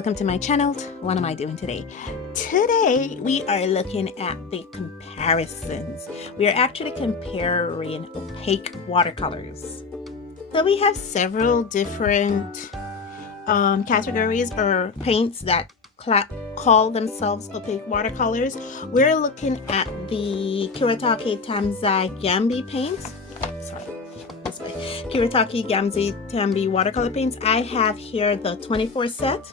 welcome to my channel. What am I doing today? Today we are looking at the comparisons. We are actually comparing opaque watercolors. So we have several different categories or paints that call themselves opaque watercolors. We're looking at the Kuretake Tamzai Gambi paints. Kuretake Tambi watercolor paints. I have here the 24 set.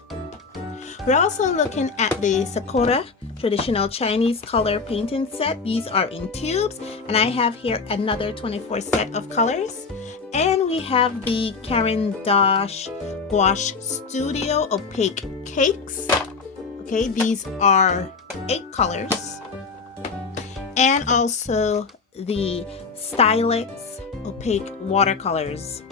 We're also looking at the Sakura traditional Chinese color painting set. These are in tubes, and I have here another 24 set of colors. And we have the Caran d'Ache Gouache Studio opaque cakes. Okay, these are 8 colors. And also the Stylix opaque watercolors.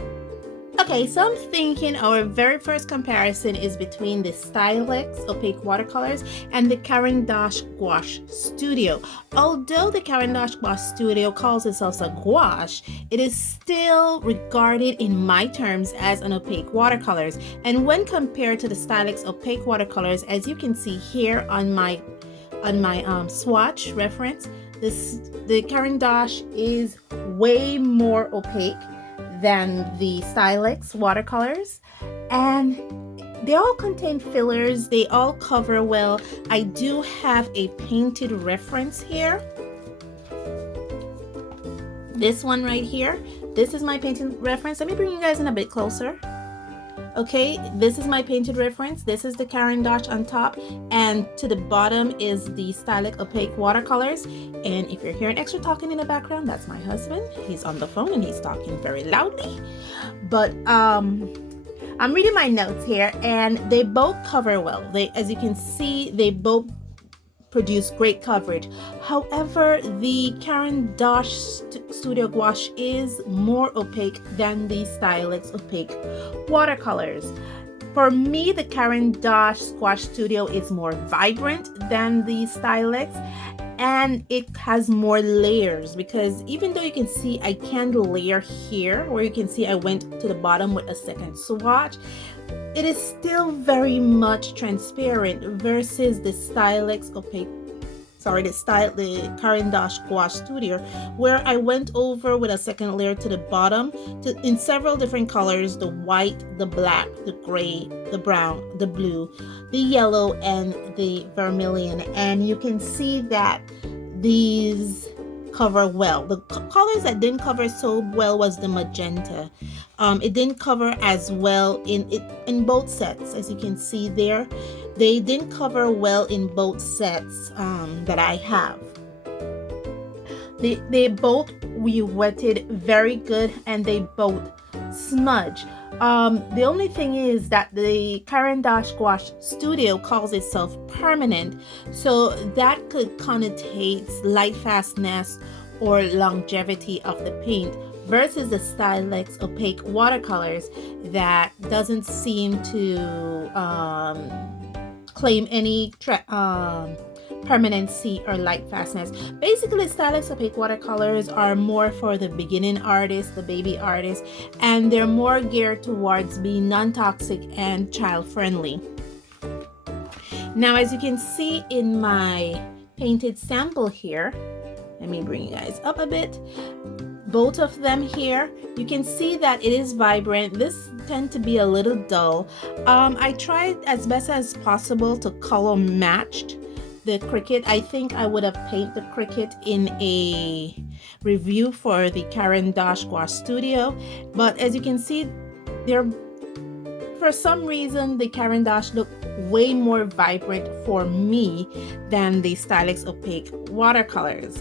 Okay, so I'm thinking our very first comparison is between the Stylix opaque watercolors and the Caran d'Ache Gouache Studio. Although the Caran d'Ache Gouache Studio calls itself a gouache, it is still regarded in my terms as an opaque watercolors. And when compared to the Stylix opaque watercolors, as you can see here on my swatch reference, the Caran d'Ache is way more opaque than the Stylix watercolors, and they all contain fillers. They all cover well. I do have a painted reference here. This one right here. This is my painted reference. Let me bring you guys in a bit closer. Okay, this is my painted reference. This is the Caran d'Ache on top, and to the bottom is the Stylix opaque watercolors. And if you're hearing extra talking in the background, that's my husband. He's on the phone and he's talking very loudly. But I'm reading my notes here, and they both cover well. As you can see, they both produce great coverage. However, the Caran d'Ache Studio Gouache is more opaque than the Stylix opaque watercolors. For me, the Caran d'Ache Gouache Studio is more vibrant than the Stylix, and it has more layers, because even though you can see I can layer here, where you can see I went to the bottom with a second swatch, it is still very much transparent versus the Stylix opaque, the Caran d'Ache Gouache Studio, where I went over with a second layer to the bottom in several different colors: the white, the black, the gray, the brown, the blue, the yellow, and the vermilion. And you can see that these cover well. The colors that didn't cover so well was the magenta. It didn't cover as well in both sets. As you can see there, they didn't cover well in both sets that I have. They both wetted very good, and they both smudge. The only thing is that the Caran d'Ache Gouache Studio calls itself permanent, so that could connotate light fastness or longevity of the paint, versus the Stylix opaque watercolors that doesn't seem to claim any permanency or light fastness. Basically, Stylix opaque watercolors are more for the beginning artist, the baby artist, and they're more geared towards being non-toxic and child-friendly. Now, as you can see in my painted sample here, let me bring you guys up a bit. Both of them here, you can see that it is vibrant. This tend to be a little dull. I tried as best as possible to color matched the cricket. I think I would have painted the cricket in a review for the Caran d'Ache Gouache Studio, but as you can see, for some reason the Caran d'Ache look way more vibrant for me than the Stylix opaque watercolors.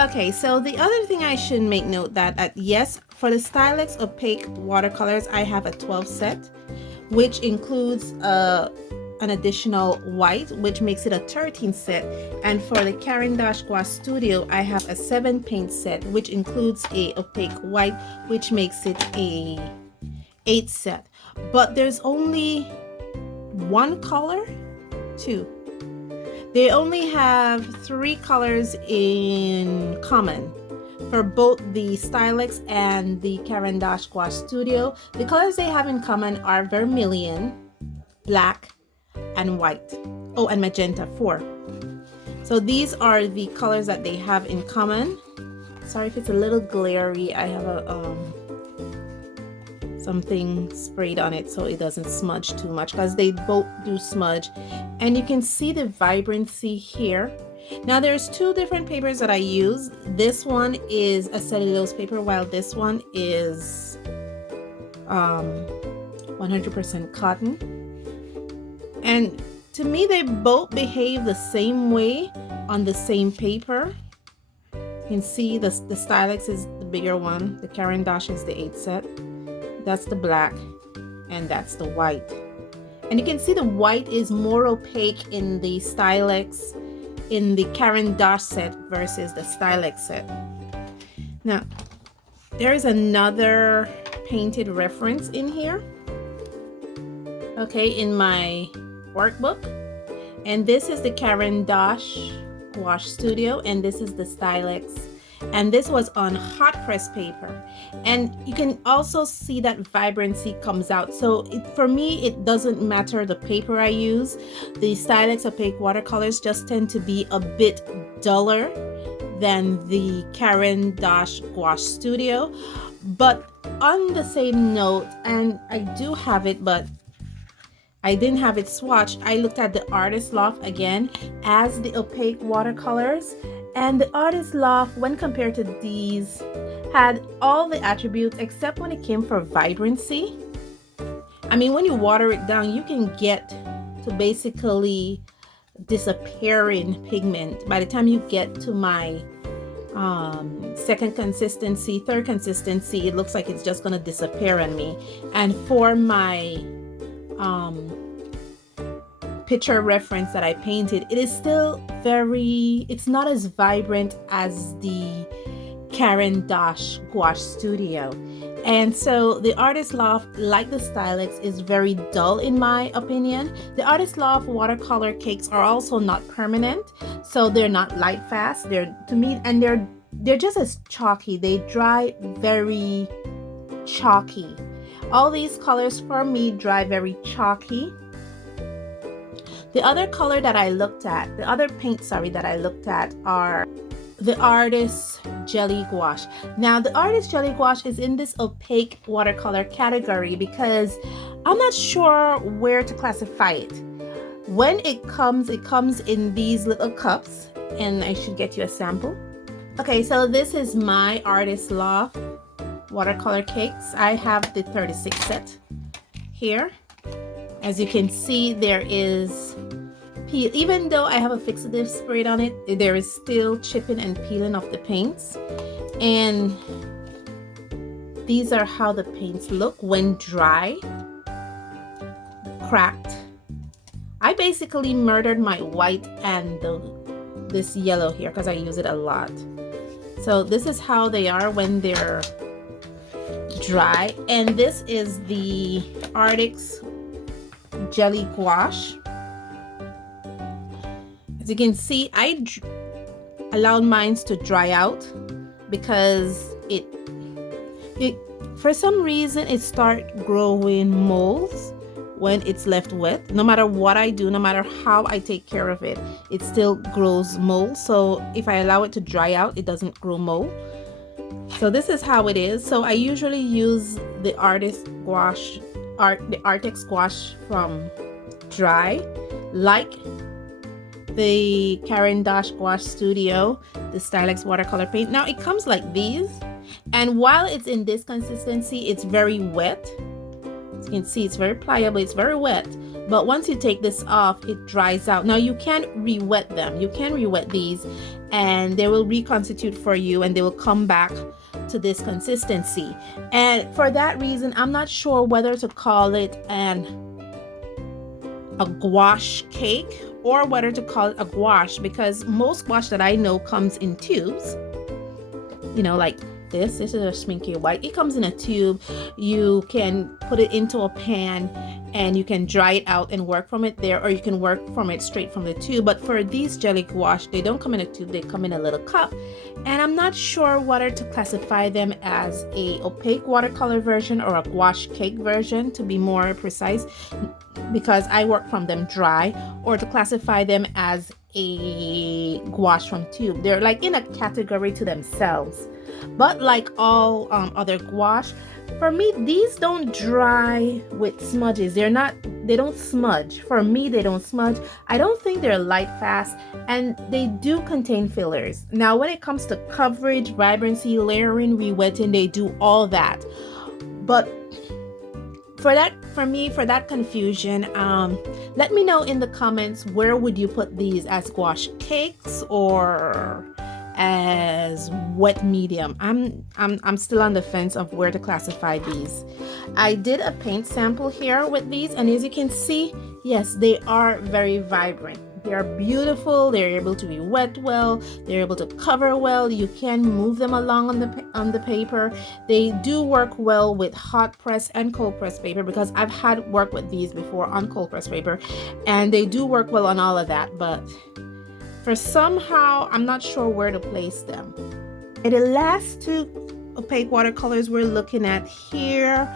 Okay, so the other thing I should make note that yes, for the Stylix opaque watercolors, I have a 12 set, which includes an additional white, which makes it a 13 set. And for the Caran d'Ache Gouache Studio, I have a 7 paint set, which includes a opaque white, which makes it a 8 set. But there's only one color, two. They only have 3 colors in common for both the Stylix and the Caran d'Ache Gouache Studio. The colors they have in common are vermilion, black, and white. Oh, and magenta, 4. So these are the colors that they have in common. Sorry if it's a little glary. I have a something sprayed on it so it doesn't smudge too much, because they both do smudge. And you can see the vibrancy here. Now there's 2 different papers that I use. This one is a cellulose paper, while this one is 100% cotton. And to me, they both behave the same way on the same paper. You can see the Stylex is the bigger one. The Caran d'Ache is the 8 set. That's the black, and that's the white. And you can see the white is more opaque in the Stylex, in the Caran d'Ache set versus the Stylex set. Now, there is another painted reference in here, okay, in my workbook. And this is the Caran d'Ache Gouache Studio, and this is the Stylex. And this was on hot press paper. And you can also see that vibrancy comes out. So for me, it doesn't matter the paper I use. The Stylex Opaque Watercolors just tend to be a bit duller than the Caran d'Ache Gouache Studio. But on the same note, and I do have it, but I didn't have it swatched, I looked at the Artist Loft again as the Opaque Watercolors. And the Artist Loft, when compared to these, had all the attributes except when it came for vibrancy. I mean, when you water it down, you can get to basically disappearing pigment. By the time you get to my second consistency, third consistency, it looks like it's just gonna disappear on me. And for my picture reference that I painted, it is still it's not as vibrant as the Caran d'Ache Gouache Studio. And so the Artist Loft, like the Stylex, is very dull in my opinion. The Artist Loft watercolor cakes are also not permanent, so they're not light fast. They're, to me, and they're just as chalky. They dry very chalky. All these colors for me dry very chalky. The other color that I looked at, the other paint, sorry, that I looked at are the Artist Jelly Gouache. Now, the Artist Jelly Gouache is in this opaque watercolor category because I'm not sure where to classify it. When it comes in these little cups, and I should get you a sample. Okay, so this is my Artist Loft watercolor cakes. I have the 36 set here. As you can see, there is peel. Even though I have a fixative sprayed on it, there is still chipping and peeling of the paints. And these are how the paints look when dry, cracked. I basically murdered my white and this yellow here because I use it a lot. So this is how they are when they're dry. And this is the Artist Jelly Gouache. As you can see, I allowed mine to dry out because it for some reason it start growing molds when it's left wet. No matter what I do, no matter how I take care of it, it still grows mold. So if I allow it to dry out, it doesn't grow mold. So this is how it is. So I usually use the Artist Gouache, the Artex Gouache from dry, like the Caran d'Ache Gouache Studio, the Stylex watercolor paint. Now it comes like these, and while it's in this consistency, it's very wet. As you can see, it's very pliable, it's very wet. But once you take this off, it dries out. Now you can re-wet them. You can re-wet these, and they will reconstitute for you, and they will come back to this consistency. And for that reason, I'm not sure whether to call it a gouache cake or whether to call it a gouache, because most gouache that I know comes in tubes. You know, like this is a sminky white. It comes in a tube. You can put it into a pan and you can dry it out and work from it there, or you can work from it straight from the tube. But for these jelly gouache, they don't come in a tube, they come in a little cup. And I'm not sure whether to classify them as a opaque watercolor version or a gouache cake version, to be more precise. because I work from them dry, or to classify them as a gouache from tube. They're like in a category to themselves. But like all other gouache, for me, these don't dry with smudges. They don't smudge. For me, they don't smudge. I don't think they're light fast, and they do contain fillers. Now, when it comes to coverage, vibrancy, layering, rewetting, they do all that. But for that confusion, let me know in the comments, where would you put these, as gouache cakes or as wet medium? I'm still on the fence of where to classify these. I did a paint sample here with these, and as you can see, yes, they are very vibrant. They are beautiful. They're able to be wet well. They're able to cover well. You can move them along on the paper. They do work well with hot press and cold press paper, because I've had work with these before on cold press paper, and they do work well on all of that. But for somehow, I'm not sure where to place them. And the last two opaque watercolors we're looking at here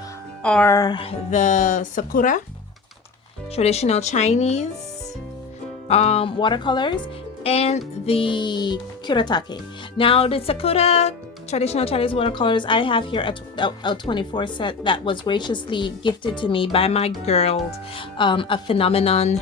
are the Sakura traditional Chinese watercolors and the Kuretake. Now, the Sakura traditional Chinese watercolors, I have here a 24 set that was graciously gifted to me by my girl, a phenomenal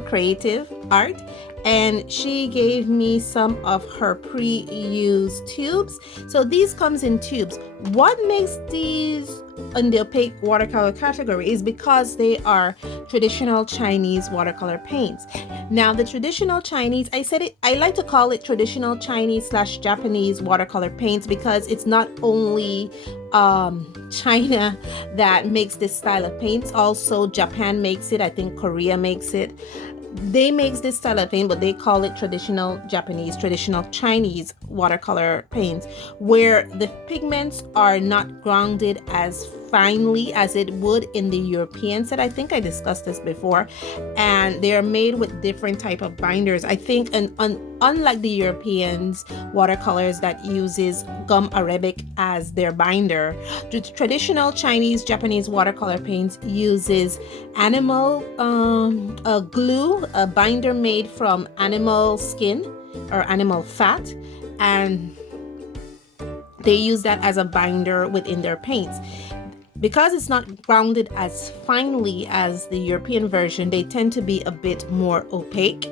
creative art, and she gave me some of her pre-used tubes. So these comes in tubes. What makes these in the opaque watercolor category is because they are traditional Chinese watercolor paints. Now, the traditional Chinese, I like to call it traditional Chinese / Japanese watercolor paints, because it's not only China that makes this style of paints. Also, Japan makes it. I think Korea makes it. They make this style of paint, but they call it traditional Japanese, traditional Chinese watercolor paints, where the pigments are not grounded as finely as it would in the European set. I think I discussed this before, and they are made with different type of binders. I think unlike the Europeans watercolors that uses gum arabic as their binder, the traditional Chinese Japanese watercolor paints uses animal glue, a binder made from animal skin or animal fat, and they use that as a binder within their paints. Because it's not grounded as finely as the European version, they tend to be a bit more opaque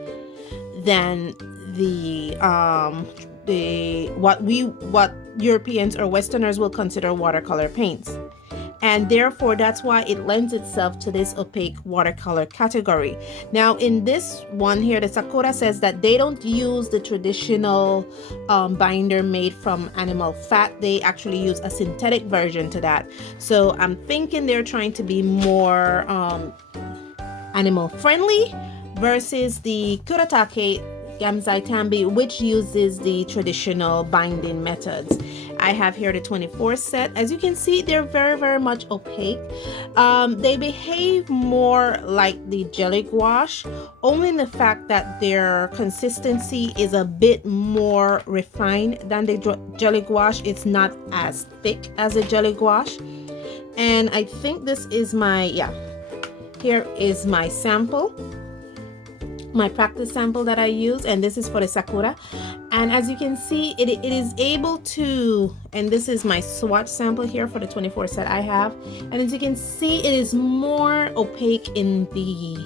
than what Europeans or Westerners will consider watercolor paints. And therefore, that's why it lends itself to this opaque watercolor category. Now, in this one here, the Sakura says that they don't use the traditional binder made from animal fat. They actually use a synthetic version to that. So I'm thinking they're trying to be more animal friendly, versus the Kuretake Gamzai Tambi, which uses the traditional binding methods. I have here the 24 set. As you can see, they're very, very much opaque. They behave more like the jelly gouache, only in the fact that their consistency is a bit more refined than the jelly gouache. It's not as thick as a jelly gouache. And I think this is here is my sample, my practice sample that I use, and this is for the Sakura. And as you can see, it is able to, and this is my swatch sample here for the 24 set I have, and as you can see, it is more opaque in the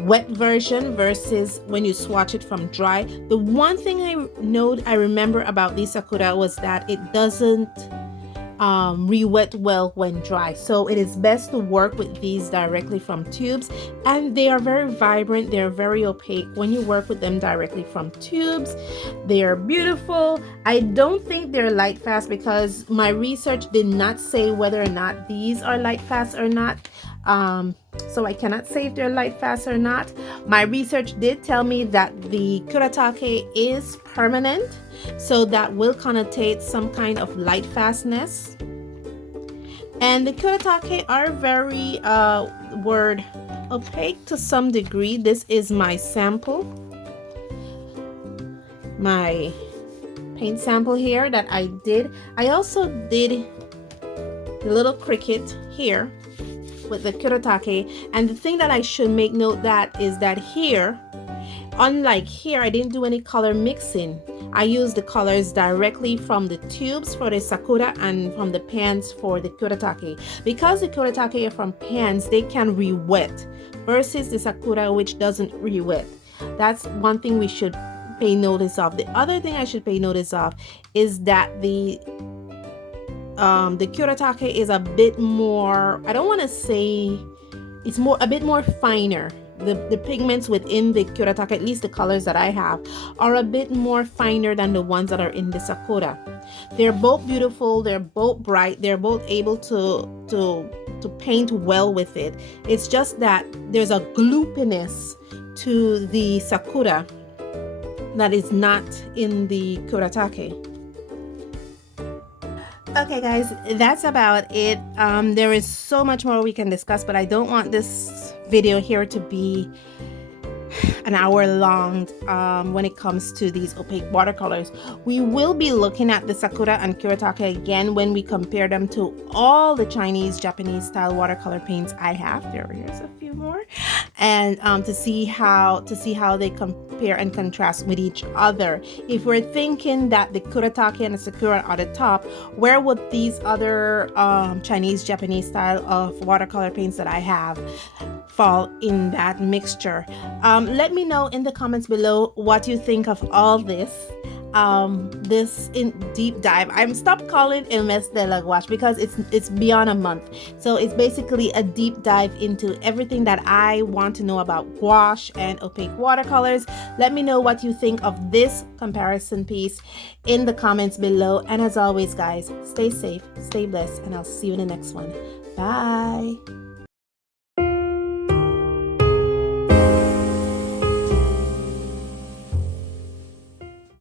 wet version versus when you swatch it from dry. The one thing I remember about this Sakura was that it doesn't re-wet well when dry, so it is best to work with these directly from tubes, and they are very vibrant. They're very opaque when you work with them directly from tubes. They are beautiful. I don't think they're light fast, because my research did not say whether or not these are light fast or not, so I cannot say if they're light fast or not. My research did tell me that the Kuretake is permanent, so that will connotate some kind of light fastness. And the Kuretake are very opaque to some degree. This is my sample, my paint sample here that I did. I also did the little cricket here with the Kurotake. And the thing that I should make note that is that here, unlike here, I didn't do any color mixing. I used the colors directly from the tubes for the Sakura and from the pans for the Kurotake. Because the Kurotake are from pans, they can re-wet versus the Sakura, which doesn't re-wet. That's one thing we should pay notice of. The other thing I should pay notice of is that the Kurotake is a bit more, I don't want to say, it's a bit more finer. The pigments within the Kurotake, at least the colors that I have, are a bit more finer than the ones that are in the Sakura. They're both beautiful, they're both bright, they're both able to paint well with it. It's just that there's a gloopiness to the Sakura that is not in the Kurotake. Okay guys, that's about it. There is so much more we can discuss, but I don't want this video here to be an hour long when it comes to these opaque watercolors. We will be looking at the Sakura and Kurotake again when we compare them to all the Chinese, Japanese style watercolor paints I have. Here's a few more, and to see how they compare and contrast with each other. If we're thinking that the Kurotake and the Sakura are the top, where would these other Chinese, Japanese style of watercolor paints that I have fall in that mixture? Let me know in the comments below what you think of all this. This in deep dive. I'm stopped calling it Mes de la Gouache because it's beyond a month. So it's basically a deep dive into everything that I want to know about gouache and opaque watercolors. Let me know what you think of this comparison piece in the comments below. And as always, guys, stay safe, stay blessed, and I'll see you in the next one. Bye.